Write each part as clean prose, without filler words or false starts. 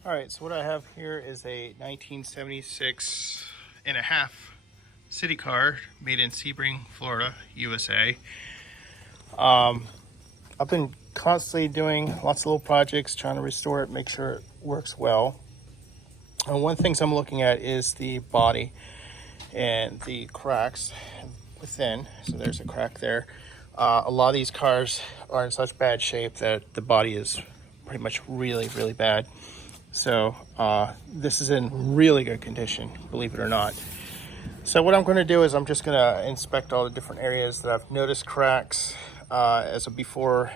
All right, so what I have here is a 1976 and a half CitiCar made in Sebring, Florida, USA. I've been constantly doing lots of little projects, trying to restore it, make sure it works well. And one of the things I'm looking at is the body and the cracks within. So there's a crack there. A lot of these cars are in such bad shape that the body is pretty much really bad. So this is in really good condition, believe it or not. So what I'm going to do is I'm just going to inspect all the different areas that I've noticed cracks as a before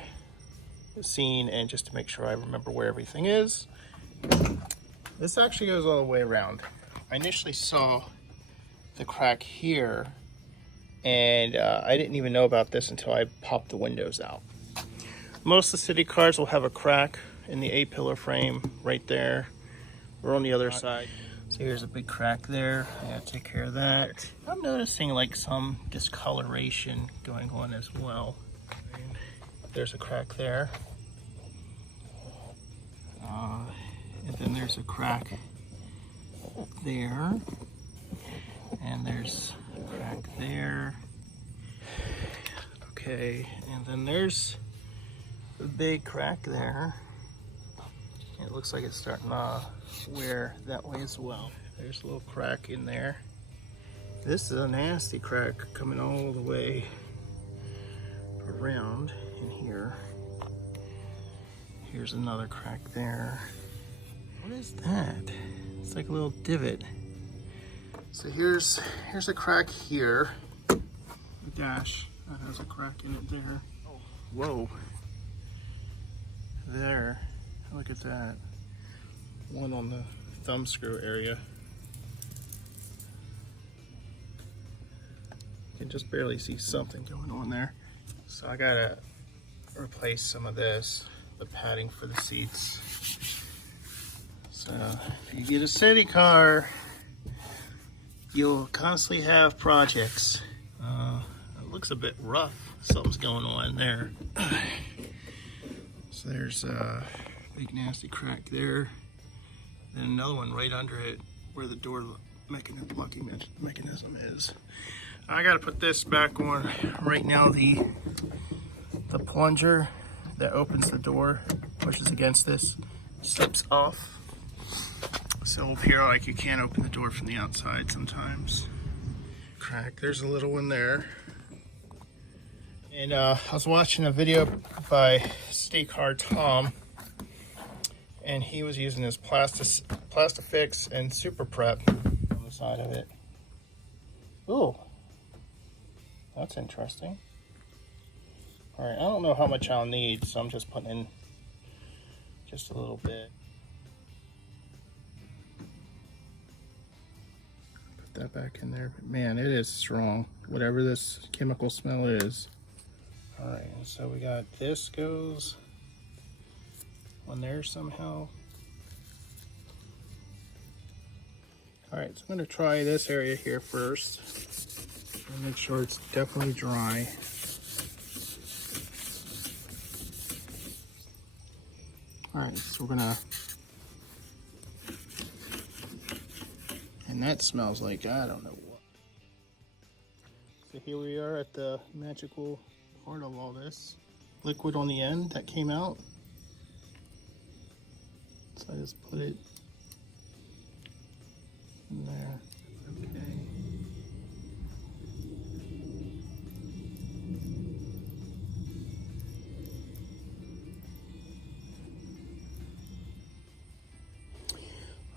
scene, and just to make sure I remember where everything is. This actually goes all the way around. I initially saw the crack here, and I didn't even know about this until I popped the windows out. Most of the CitiCars will have a crack in the A-pillar frame right there, or on the other side. So here's a big crack there. I gotta take care of that. I'm noticing like some discoloration going on as well. There's a crack there. And then there's a crack there. And there's a crack there. Okay, and then there's a big crack there. It looks like it's starting to wear that way as well. There's a little crack in there. This is a nasty crack coming all the way around in here. Here's another crack there. What is that? It's like a little divot. So here's a crack here. The dash that has a crack in it there. Oh, whoa. There. Look at that. One on the thumb screw area. You can just barely see something going on there. So I gotta replace some of this, the padding for the seats. So if you get a CitiCar, you'll constantly have projects. It looks a bit rough. Something's going on there. So there's a big nasty crack there. Then another one right under it where the door locking mechanism is. I gotta put this back on. Right now the plunger that opens the door, pushes against this, slips off. So up here, like, you can't open the door from the outside sometimes. Crack, there's a little one there. And I was watching a video by CitiCar Tom, and he was using his Plastifix and Super Prep on the side of it. Ooh, that's interesting. All right, I don't know how much I'll need, so I'm just putting in just a little bit. Put that back in there. But man, it is strong, whatever this chemical smell is. All right, so we got this goes on there somehow. All right, so I'm gonna try this area here first and make sure it's definitely dry. All right, so we're gonna, and that smells like, I don't know what. So here we are at the magical part of all this. Liquid on the end that came out. So I just put it in there. Okay.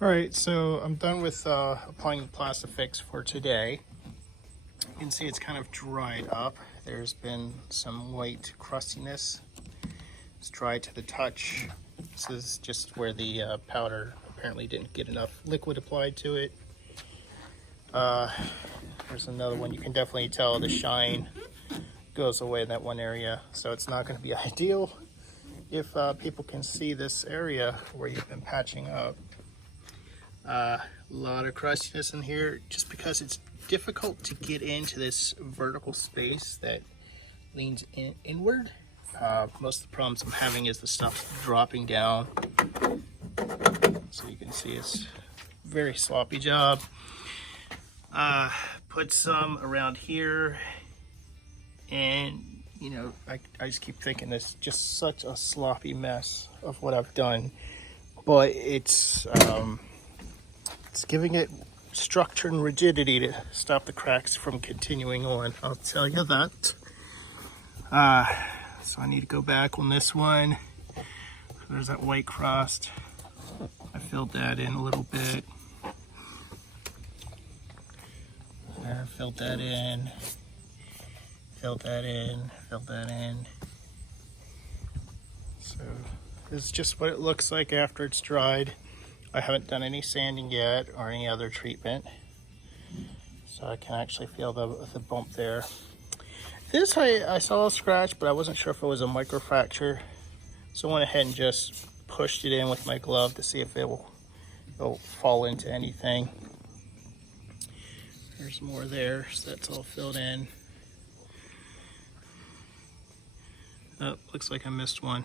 All right, so I'm done with applying the Plastifix for today. You can see it's kind of dried up. There's been some white crustiness. It's dried to the touch. This is just where the powder apparently didn't get enough liquid applied to it. There's another one. You can definitely tell the shine goes away in that one area. So it's not going to be ideal if people can see this area where you've been patching up. A lot of crustiness in here just because it's difficult to get into this vertical space that leans inward. Most of the problems I'm having is the stuff dropping down. So you can see it's very sloppy job. Put some around here, and you know, I just keep thinking it's just such a sloppy mess of what I've done, but it's giving it structure and rigidity to stop the cracks from continuing on. I'll tell you that. So I need to go back on this one. There's that white crust. I filled that in a little bit. There, filled that in. Filled that in. Filled that in. So this is just what it looks like after it's dried. I haven't done any sanding yet or any other treatment. So I can actually feel the bump there. This I saw a scratch, but I wasn't sure if it was a microfracture. So I went ahead and just pushed it in with my glove to see if it'll fall into anything. There's more there, so that's all filled in. Oh, looks like I missed one.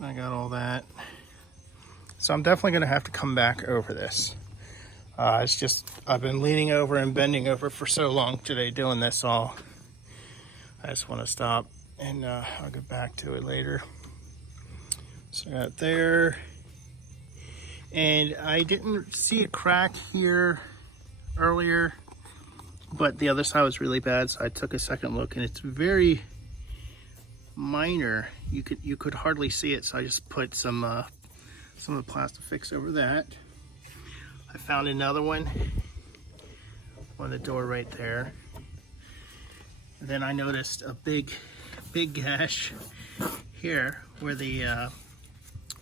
I got all that. So I'm definitely gonna have to come back over this. It's just, I've been leaning over and bending over for so long today doing this all. I just wanna stop and I'll get back to it later. So I got there. And I didn't see a crack here earlier, but the other side was really bad, so I took a second look, and it's very minor. You could hardly see it, so I just put some of the Plastifix over that. I found another one on the door right there. And then I noticed a big gash here where the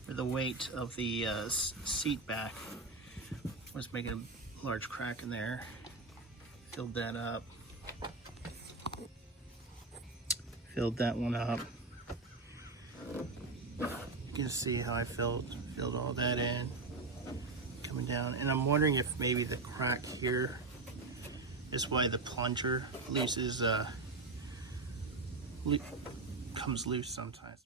weight of the seat back was making a large crack in there. Filled that up. Filled that one up. You can see how I filled all that in, coming down. And I'm wondering if maybe the crack here is why the plunger loses, comes loose sometimes.